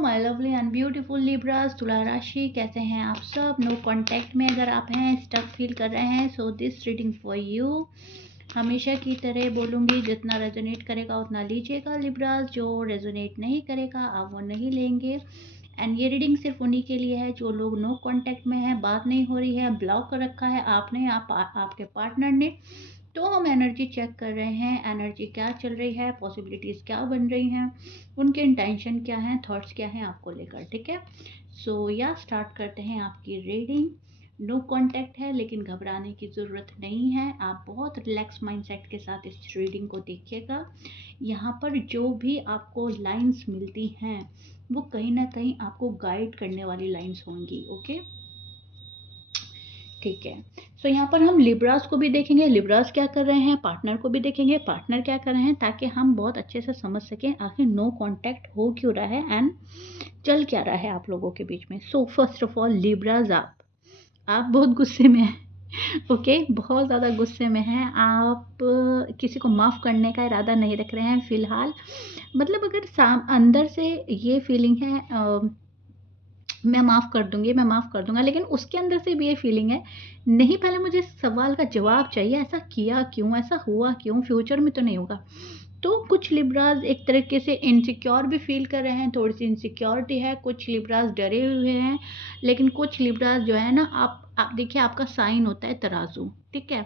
My lovely and beautiful Libras, तुला राशि, कैसे हैं आप सब? नो कांटेक्ट में अगर आप हैं, स्टक फील कर रहे हैं, so this reading for you. हमेशा की तरह बोलूँगी, जितना रेजोनेट करेगा उतना लीजिएगा लिब्रास, जो रेजोनेट नहीं करेगा आप वो नहीं लेंगे। एंड ये रीडिंग सिर्फ उन्हीं के लिए है जो लोग नो कांटेक्ट में है, बात नहीं हो रही है, ब्लॉक कर रखा है आपने, आपके पार्टनर ने। तो हम एनर्जी चेक कर रहे हैं, एनर्जी क्या चल रही है, पॉसिबिलिटीज़ क्या बन रही हैं, उनके इंटेंशन क्या हैं, थॉट्स क्या हैं आपको लेकर। ठीक है, सो या स्टार्ट करते हैं आपकी रीडिंग। नो कांटेक्ट है लेकिन घबराने की ज़रूरत नहीं है, आप बहुत रिलैक्स माइंडसेट के साथ इस रीडिंग को देखिएगा। यहाँ पर जो भी आपको लाइंस मिलती हैं वो कहीं ना कहीं आपको गाइड करने वाली लाइंस होंगी। ओके, ठीक है। सो यहाँ पर हम लिब्रास को भी देखेंगे, लिब्रास क्या कर रहे हैं, पार्टनर को भी देखेंगे, पार्टनर क्या कर रहे हैं, ताकि हम बहुत अच्छे से समझ सकें आखिर नो कांटेक्ट हो क्यों रहा है एंड चल क्या रहा है आप लोगों के बीच में। So first of all Libras, आप बहुत गुस्से में हैं। ओके, बहुत ज़्यादा गुस्से में हैं आप, किसी को माफ़ करने का इरादा नहीं रख रहे हैं फ़िलहाल। मतलब अगर अंदर से ये फीलिंग है मैं माफ़ कर दूँगी, मैं माफ़ कर दूँगा, लेकिन उसके अंदर से भी ये फीलिंग है, नहीं, पहले मुझे इस सवाल का जवाब चाहिए, ऐसा किया क्यों, ऐसा हुआ क्यों, फ्यूचर में तो नहीं होगा। तो कुछ लिब्रास एक तरीके से इनसिक्योर भी फील कर रहे हैं, थोड़ी सी इनसिक्योरिटी है, कुछ लिब्रास डरे हुए हैं, लेकिन कुछ लिब्रास जो है ना, आप देखिए, आपका साइन होता है तराजू, ठीक है,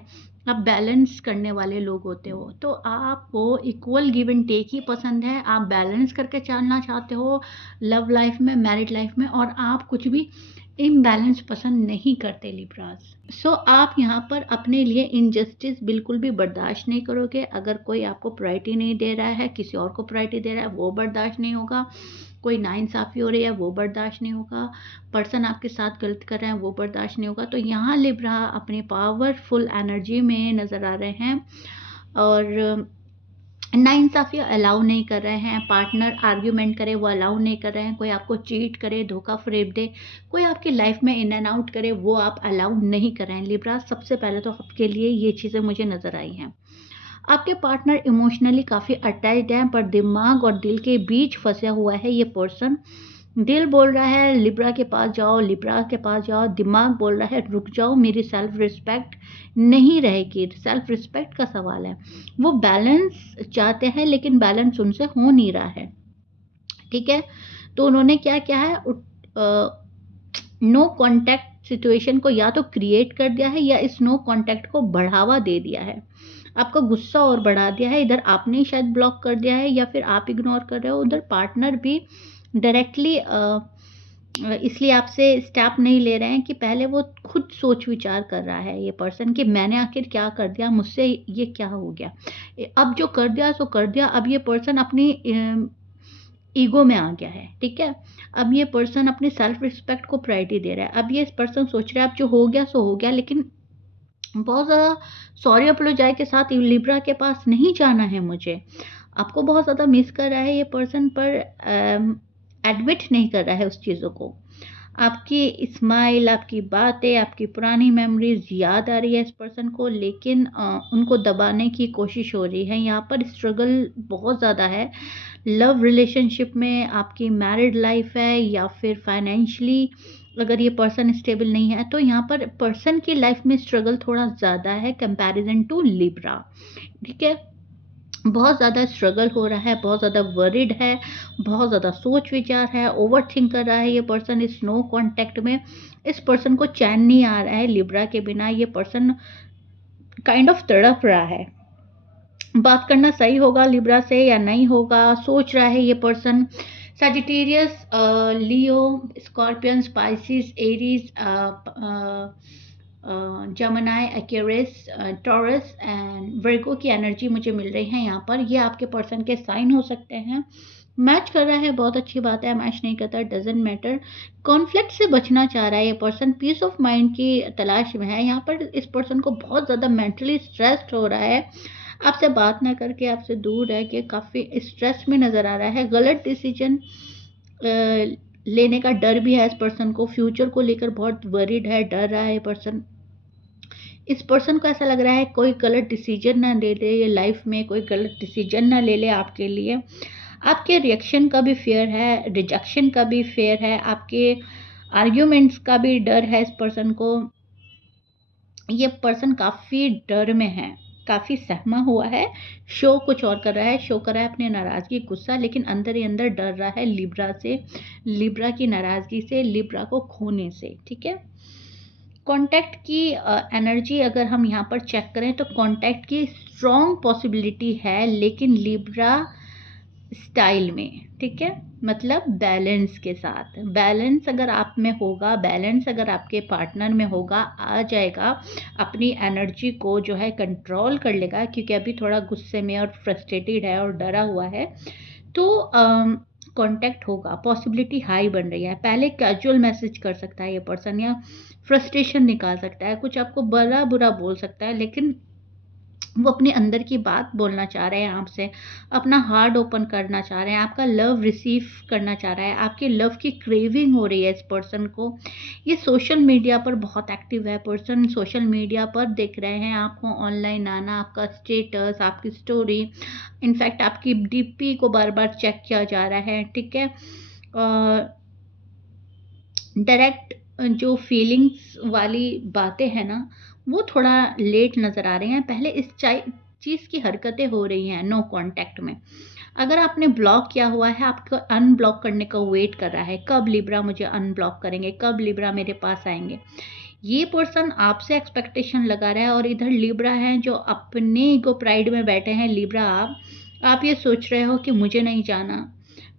आप बैलेंस करने वाले लोग होते हो, तो आपको इक्वल गिव एंड टेक ही पसंद है, आप बैलेंस करके चलना चाहते हो लव लाइफ में, मैरिड लाइफ में, और आप कुछ भी इम्बैलेंस पसंद नहीं करते लिब्रास। सो आप यहाँ पर अपने लिए इनजस्टिस बिल्कुल भी बर्दाश्त नहीं करोगे। अगर कोई आपको प्रायोरिटी नहीं दे रहा है, किसी और को प्रायोरिटी दे रहा है, वो बर्दाश्त नहीं होगा। कोई नाइंसाफ़ी हो रही है, वो बर्दाश्त नहीं होगा। पर्सन आपके साथ गलत कर रहे हैं, वो बर्दाश्त नहीं होगा। तो यहाँ लिब्रा अपने पावरफुल एनर्जी में नज़र आ रहे हैं और नाइंसाफ़ी अलाउ नहीं कर रहे हैं। पार्टनर आर्ग्यूमेंट करे वो अलाउ नहीं कर रहे हैं। कोई आपको चीट करे, धोखा फ़रेब दे, कोई आपकी लाइफ में इन एंड आउट करे, वो आप अलाउ नहीं कर रहे हैं लिब्रा। सबसे पहले तो आपके लिए ये चीज़ें मुझे नज़र आई हैं। आपके पार्टनर इमोशनली काफ़ी अटैच्ड हैं, पर दिमाग और दिल के बीच फंसा हुआ है ये पर्सन। दिल बोल रहा है लिब्रा के पास जाओ, लिब्रा के पास जाओ, दिमाग बोल रहा है रुक जाओ, मेरी सेल्फ रिस्पेक्ट नहीं रहेगी। सेल्फ रिस्पेक्ट का सवाल है, वो बैलेंस चाहते हैं लेकिन बैलेंस उनसे हो नहीं रहा है। ठीक है, तो उन्होंने क्या किया है, नो कांटेक्ट सिचुएशन को या तो क्रिएट कर दिया है या इस नो कांटेक्ट को बढ़ावा दे दिया है, आपका गुस्सा और बढ़ा दिया है। इधर आपने शायद ब्लॉक कर दिया है या फिर आप इग्नोर कर रहे हो, उधर पार्टनर भी डायरेक्टली इसलिए आपसे स्टेप नहीं ले रहे हैं कि पहले वो खुद सोच विचार कर रहा है ये पर्सन कि मैंने आखिर क्या कर दिया, मुझसे ये क्या हो गया। अब जो कर दिया सो कर दिया। अब ये पर्सन अपनी ईगो में आ गया है। ठीक है, अब ये पर्सन अपने सेल्फ रिस्पेक्ट को प्रायोरिटी दे रहा है। अब ये पर्सन सोच रहा है अब जो हो गया सो हो गया, लेकिन बहुत ज़्यादा सॉरी अपोलोजाइज के साथ लिब्रा के पास नहीं जाना है मुझे। आपको बहुत ज़्यादा मिस कर रहा है ये पर्सन, पर एडमिट नहीं कर रहा है उस चीज़ों को। आपकी स्माइल, आपकी बातें, आपकी पुरानी मेमोरीज याद आ रही है इस पर्सन को, लेकिन उनको दबाने की कोशिश हो रही है। यहाँ पर स्ट्रगल बहुत ज़्यादा है लव रिलेशनशिप में, आपकी मैरिड लाइफ है या फिर फाइनेंशियली अगर ये पर्सन स्टेबल नहीं है, तो यहाँ पर पर्सन की लाइफ में स्ट्रगल थोड़ा ज़्यादा है कंपैरिजन टू लिब्रा। ठीक है, बहुत ज़्यादा स्ट्रगल हो रहा है, बहुत ज़्यादा वरिड है, बहुत ज़्यादा सोच विचार है, ओवर थिंक कर रहा है ये पर्सन इस नो कांटेक्ट में। इस पर्सन को चैन नहीं आ रहा है लिब्रा के बिना, ये पर्सन काइंड ऑफ तड़प रहा है। बात करना सही होगा लिब्रा से या नहीं होगा, सोच रहा है ये person. Sagittarius, Leo, Scorpion, Pisces, Aries, Gemini, Aquarius, Taurus and Virgo की एनर्जी मुझे मिल रही है यहाँ पर। ये आपके पर्सन के साइन हो सकते हैं। मैच कर रहा है, बहुत अच्छी बात है। मैच नहीं करता, डजेंट मैटर। कॉन्फ्लिक्ट से बचना चाह रहा है ये पर्सन, पीस ऑफ माइंड की तलाश में है। यहाँ पर इस पर्सन को बहुत ज़्यादा मेंटली स्ट्रेस्ड हो रहा है, आपसे बात ना करके, आपसे दूर रह के काफ़ी स्ट्रेस में नज़र आ रहा है। गलत डिसीजन लेने का डर भी है इस पर्सन को, फ्यूचर को लेकर बहुत वरीड है, डर रहा है ये पर्सन। इस पर्सन को ऐसा लग रहा है कोई गलत डिसीजन ना ले ले ये लाइफ में, कोई गलत डिसीजन ना ले ले आपके लिए। आपके रिएक्शन का भी फ़ियर है, रिजेक्शन का भी फ़ियर है, आपके आर्ग्यूमेंट्स का भी डर है इस पर्सन को। ये पर्सन काफ़ी डर में है, काफ़ी सहमा हुआ है, शो कुछ और कर रहा है, शो कर रहा है अपनी नाराज़गी, गुस्सा, लेकिन अंदर ही अंदर डर रहा है लिब्रा से, लिब्रा की नाराज़गी से, लिब्रा को खोने से, ठीक है? कॉन्टैक्ट की एनर्जी अगर हम यहाँ पर चेक करें तो कॉन्टैक्ट की स्ट्रॉन्ग पॉसिबिलिटी है, लेकिन लिब्रा स्टाइल में, ठीक है? मतलब बैलेंस के साथ। बैलेंस अगर आप में होगा, बैलेंस अगर आपके पार्टनर में होगा, आ जाएगा, अपनी एनर्जी को जो है कंट्रोल कर लेगा, क्योंकि अभी थोड़ा गुस्से में और फ्रस्ट्रेटेड है और डरा हुआ है, तो कॉन्टैक्ट होगा, पॉसिबिलिटी हाई बन रही है। पहले कैजुअल मैसेज कर सकता है ये पर्सन, या फ्रस्ट्रेशन निकाल सकता है, कुछ आपको बड़ा बुरा बोल सकता है, लेकिन वो अपने अंदर की बात बोलना चाह रहे हैं आपसे, अपना हार्ट ओपन करना चाह रहे हैं, आपका लव रिसीव करना चाह रहा है, आपके लव की क्रेविंग हो रही है इस पर्सन को। ये सोशल मीडिया पर बहुत एक्टिव है पर्सन, सोशल मीडिया पर देख रहे हैं आपको ऑनलाइन आना, आपका स्टेटस, आपकी स्टोरी, इनफैक्ट आपकी डीपी को बार बार चेक किया जा रहा है, ठीक है? डायरेक्ट जो फीलिंग्स वाली बातें हैं ना, वो थोड़ा लेट नज़र आ रही हैं। पहले इस चीज़ की हरकतें हो रही हैं नो कॉन्टैक्ट में। अगर आपने ब्लॉक किया हुआ है, आपको अनब्लॉक करने का वेट कर रहा है, कब लिब्रा मुझे अनब्लॉक करेंगे, कब लिब्रा मेरे पास आएँगे। ये पर्सन आपसे एक्सपेक्टेशन लगा रहा है, और इधर लिब्रा हैं जो अपने ईगो प्राइड में बैठे हैं। लिब्रा आप ये सोच रहे हो कि मुझे नहीं जाना,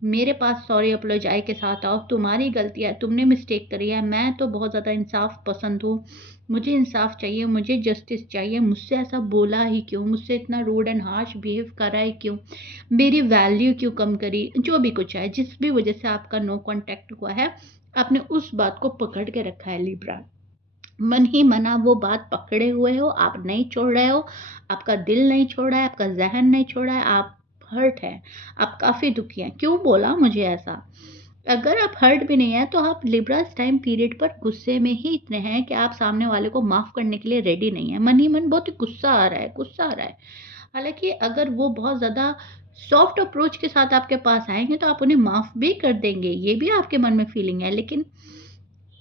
मेरे पास सॉरी अपोलोजाई के साथ आओ, तुम्हारी गलती है, तुमने मिस्टेक करी है, मैं तो बहुत ज़्यादा इंसाफ पसंद हूँ, मुझे इंसाफ चाहिए, मुझे जस्टिस चाहिए, मुझसे ऐसा बोला ही क्यों, मुझसे इतना रूड एंड हार्श बिहेव करा है क्यों, मेरी वैल्यू क्यों कम करी, जो भी कुछ है, जिस भी वजह से आपका नो कॉन्टैक्ट हुआ है, आपने उस बात को पकड़ के रखा है लिब्रा। मन ही मना वो बात पकड़े हुए हो, आप नहीं छोड़ रहे हो, आपका दिल नहीं छोड़ रहा है, आपका ज़हन नहीं छोड़ रहा है, आप हर्ट हैं, आप काफ़ी दुखी हैं। क्यों बोला मुझे ऐसा? अगर आप हर्ट भी नहीं हैं, तो आप लिब्रा इस टाइम पीरियड पर गुस्से में ही इतने हैं कि आप सामने वाले को माफ़ करने के लिए रेडी नहीं हैं। मन ही मन बहुत ही गुस्सा आ रहा है, गुस्सा आ रहा है। हालाँकि अगर वो बहुत ज़्यादा सॉफ्ट अप्रोच के साथ आपके पास आएँगे, तो आप उन्हें माफ़ भी कर देंगे, ये भी आपके मन में फीलिंग है, लेकिन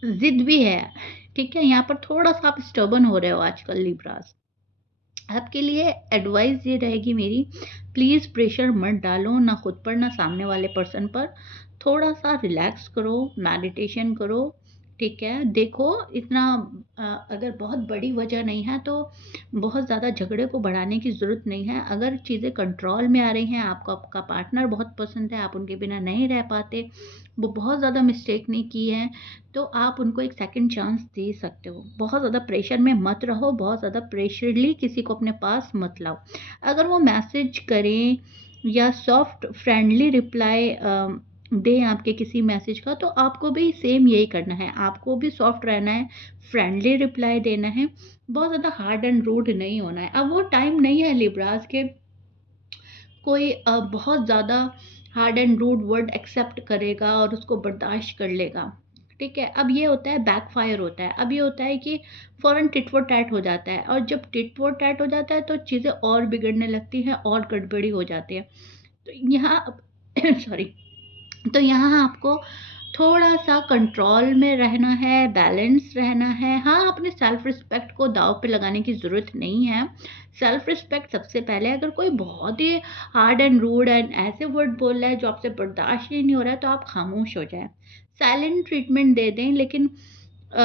ज़िद भी है, ठीक है? यहाँ पर थोड़ा-सा आप स्टबर्न हो रहे हो आजकल लिब्राज़। आपके लिए एडवाइस ये रहेगी मेरी, प्लीज़ प्रेशर मत डालो, ना खुद पर ना सामने वाले पर्सन पर। थोड़ा-सा रिलैक्स करो, मेडिटेशन करो, ठीक है? देखो, इतना अगर बहुत बड़ी वजह नहीं है, तो बहुत ज़्यादा झगड़े को बढ़ाने की ज़रूरत नहीं है। अगर चीज़ें कंट्रोल में आ रही हैं, आपको आपका पार्टनर बहुत पसंद है, आप उनके बिना नहीं रह पाते, वो बहुत ज़्यादा मिस्टेक नहीं की है, तो आप उनको एक सेकंड चांस दे सकते हो। बहुत ज़्यादा प्रेशर में मत रहो, बहुत ज़्यादा प्रेशरली किसी को अपने पास मत लाओ। अगर वो मैसेज करें या सॉफ्ट फ्रेंडली रिप्लाई दें आपके किसी मैसेज का, तो आपको भी सेम यही करना है। आपको भी सॉफ्ट रहना है, फ्रेंडली रिप्लाई देना है, बहुत ज़्यादा हार्ड एंड रूड नहीं होना है। अब वो टाइम नहीं है लिब्राज़ के कोई बहुत ज़्यादा hard and rude word accept करेगा और उसको बर्दाश्त कर लेगा, ठीक है? अब ये होता है बैकफायर होता है। अब ये होता है कि फ़ौरन टिट फॉर टैट हो जाता है, और जब टिट फॉर टैट हो जाता है, तो चीज़ें और बिगड़ने लगती हैं और गड़बड़ी हो जाती है। तो यहाँ सॉरी, तो यहाँ आपको थोड़ा-सा कंट्रोल में रहना है, बैलेंस रहना है। हाँ, अपने सेल्फ रिस्पेक्ट को दाँव पे लगाने की ज़रूरत नहीं है। सेल्फ रिस्पेक्ट सबसे पहले। अगर कोई बहुत ही हार्ड एंड रूड एंड ऐसे वर्ड बोल रहा है जो आपसे बर्दाश्त ही नहीं हो रहा है, तो आप खामोश हो जाएँ। साइलेंट ट्रीटमेंट दे दें, लेकिन अ,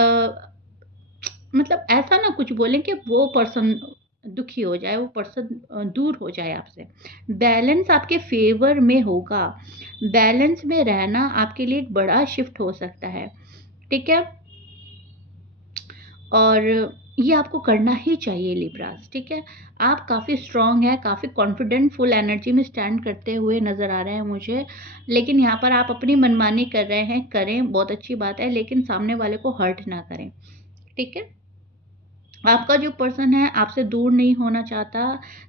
मतलब ऐसा ना कुछ बोलें कि वो पर्सन दुखी हो जाए, वो पर्सन दूर हो जाए आपसे। बैलेंस आपके फ़ेवर में होगा। बैलेंस में रहना आपके लिए एक बड़ा शिफ्ट हो सकता है, ठीक है? और ये आपको करना ही चाहिए लिब्रास, ठीक है? आप काफ़ी स्ट्रॉन्ग हैं, काफ़ी कॉन्फिडेंट फुल एनर्जी में स्टैंड करते हुए नज़र आ रहे हैं मुझे। लेकिन यहाँ पर आप अपनी मनमानी कर रहे हैं, करें, बहुत अच्छी बात है, लेकिन सामने वाले को हर्ट ना करें, ठीक है? आपका जो पर्सन है आपसे दूर नहीं होना चाहता,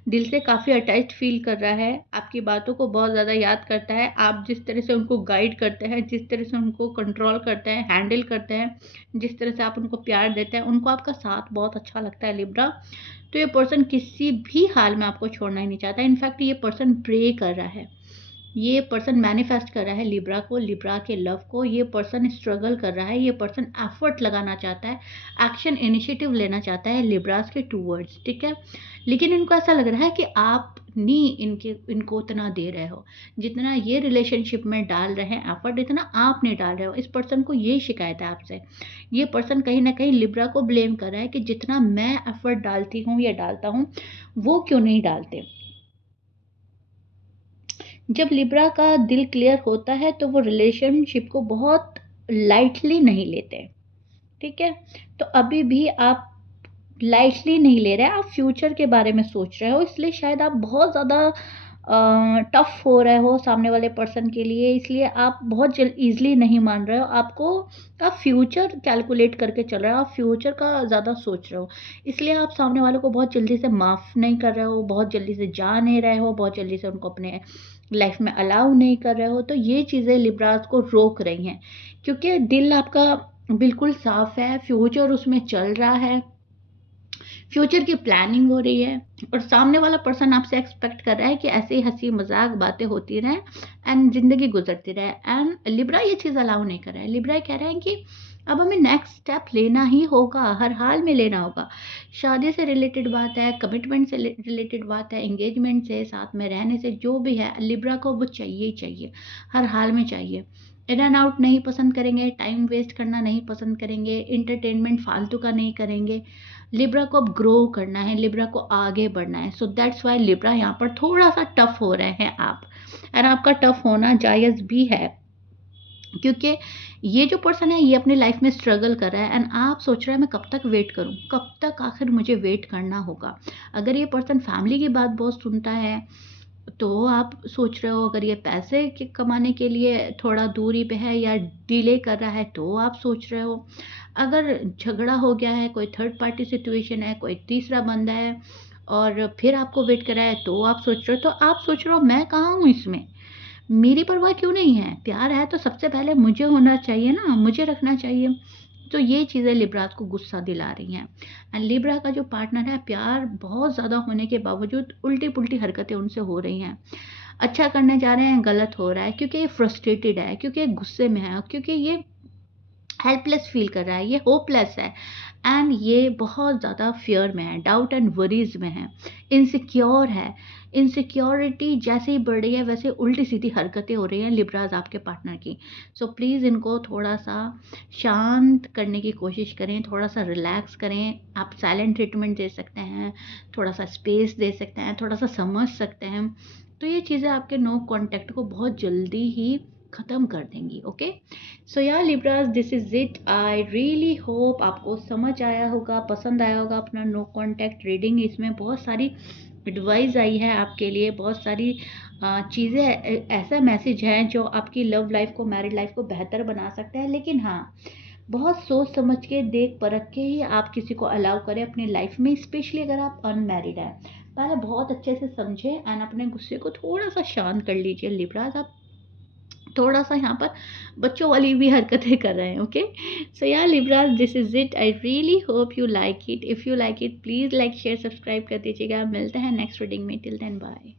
दिल से काफ़ी अटैच्ड फ़ील कर रहा है, आपकी बातों को बहुत ज़्यादा याद करता है, आप जिस तरह से उनको गाइड करते हैं, जिस तरह से उनको कंट्रोल करते हैं, हैंडल करते हैं, जिस तरह से आप उनको प्यार देते हैं, उनको आपका साथ बहुत अच्छा लगता है लिब्रा। तो ये पर्सन किसी भी हाल में आपको छोड़ना ही नहीं चाहता, इनफैक्ट ये पर्सन प्रे कर रहा है। ये पर्सन मैनिफेस्ट कर रहा है लिब्रा को, लिब्रा के लव को। ये पर्सन स्ट्रगल कर रहा है, ये पर्सन एफर्ट लगाना चाहता है, एक्शन इनिशिएटिव लेना चाहता है लिब्रास के टूवर्ड्स, ठीक है। लेकिन इनको ऐसा लग रहा है कि आप नहीं इनको उतना दे रहे हो जितना ये रिलेशनशिप में डाल रहे हैं एफर्ट, इतना आप नहीं डाल रहे हो। इस पर्सन को ये शिकायत है आपसे। ये पर्सन कहीं ना कहीं लिब्रा को ब्लेम कर रहा है कि जितना मैं एफर्ट डालती हूँ या डालता हूँ वो क्यों नहीं डालते। जब लिब्रा का दिल क्लियर होता है तो वो रिलेशनशिप को बहुत लाइटली नहीं लेते, ठीक है। तो अभी भी आप लाइटली नहीं ले रहे हैं, आप फ्यूचर के बारे में सोच रहे हो, इसलिए शायद आप बहुत ज़्यादा टफ हो रहे हो सामने वाले पर्सन के लिए, इसलिए आप बहुत ईजिली नहीं मान रहे हो। आप फ्यूचर कैलकुलेट करके चल रहे हो, आप फ्यूचर का ज़्यादा सोच रहे हो, इसलिए आप सामने वालों को बहुत जल्दी से माफ़ नहीं कर रहे हो, बहुत जल्दी से जा नहीं रहे हो, बहुत जल्दी से उनको अपने लाइफ में अलाउ नहीं कर रहे हो। तो ये चीज़ें लिब्रास को रोक रही हैं, क्योंकि दिल आपका बिल्कुल साफ है, फ्यूचर उसमें चल रहा है, फ्यूचर की प्लानिंग हो रही है, और सामने वाला पर्सन आपसे एक्सपेक्ट कर रहा है कि ऐसे ही हंसी मजाक बातें होती रहें एंड जिंदगी गुजरती रहे। एंड लिब्रा ये चीज़ अलाउ नहीं कर रहा है। लिब्रा कह रहा है कि अब हमें नेक्स्ट स्टेप लेना ही होगा, हर हाल में लेना होगा। शादी से रिलेटेड बात है, कमिटमेंट से रिलेटेड बात है, एंगेजमेंट से, साथ में रहने से, जो भी है लिब्रा को वो चाहिए ही चाहिए, हर हाल में चाहिए। इन एंड आउट नहीं पसंद करेंगे, टाइम वेस्ट करना नहीं पसंद करेंगे, इंटरटेनमेंट फालतू का नहीं करेंगे। लिब्रा को अब ग्रो करना है, लिब्रा को आगे बढ़ना है। सो दैट्स वाई लिब्रा यहाँ पर थोड़ा सा टफ हो रहे हैं आप, और आपका टफ होना जायज़ भी है, क्योंकि ये जो पर्सन है ये अपनी लाइफ में स्ट्रगल कर रहा है एंड आप सोच रहे हैं मैं कब तक वेट करूं, कब तक आखिर मुझे वेट करना होगा। अगर ये पर्सन फैमिली की बात बहुत सुनता है तो आप सोच रहे हो, अगर ये पैसे के कमाने के लिए थोड़ा दूरी पे है या डिले कर रहा है तो आप सोच रहे हो। अगर झगड़ा हो गया है, कोई थर्ड पार्टी सिचुएशन है, कोई तीसरा बंदा है और फिर आपको वेट कर रहा है तो आप सोच रहे हो। तो आप सोच रहे हो मैं कहाँ हूँ इसमें, मेरी परवाह क्यों नहीं है, प्यार है तो सबसे पहले मुझे होना चाहिए ना, मुझे रखना चाहिए। तो ये चीज़ें लिब्रास को गुस्सा दिला रही हैं। एंड लिब्रा का जो पार्टनर है, प्यार बहुत ज़्यादा होने के बावजूद उल्टी पुल्टी हरकतें उनसे हो रही हैं, अच्छा करने जा रहे हैं गलत हो रहा है, क्योंकि ये फ्रस्ट्रेटेड है, क्योंकि ये गुस्से में है, क्योंकि ये हेल्पलेस फील कर रहा है, ये होपलेस है एंड ये बहुत ज़्यादा फियर में है, डाउट एंड वरीज में है, इनसिक्योर है। इनसिक्योरिटी जैसे ही बढ़ रही है वैसे उल्टी सीधी हरकतें हो रही हैं लिब्राज आपके पार्टनर की। सो प्लीज़ इनको थोड़ा सा शांत करने की कोशिश करें, थोड़ा सा रिलैक्स करें। आप साइलेंट ट्रीटमेंट दे सकते हैं, थोड़ा सा स्पेस दे सकते हैं, थोड़ा सा समझ सकते हैं। तो ये चीज़ें आपके नो कॉन्टैक्ट को बहुत जल्दी ही ख़त्म कर देंगी। ओके, सो या Libras, this is it. I really hope आपको समझ आया होगा, पसंद आया होगा अपना नो कॉन्टैक्ट रीडिंग। इसमें बहुत सारी एडवाइस आई है आपके लिए, बहुत सारी चीज़ें, ऐसा मैसेज है जो आपकी लव लाइफ को, मैरिड लाइफ को बेहतर बना सकता है। लेकिन हाँ, बहुत सोच समझ के, देख परख के ही आप किसी को अलाउ करें अपनी लाइफ में, स्पेशली अगर आप अनमैरिड हैं। पहले बहुत अच्छे से समझें एंड अपने गुस्से को थोड़ा सा शांत कर लीजिए लिब्रास। आप थोड़ा सा यहाँ पर बच्चों वाली भी हरकतें कर रहे हैं। ओके, सो या Libras, this is it. I really hope you like it. If you like it please like share subscribe कर दीजिएगा। मिलते हैं नेक्स्ट रीडिंग में। Till then bye.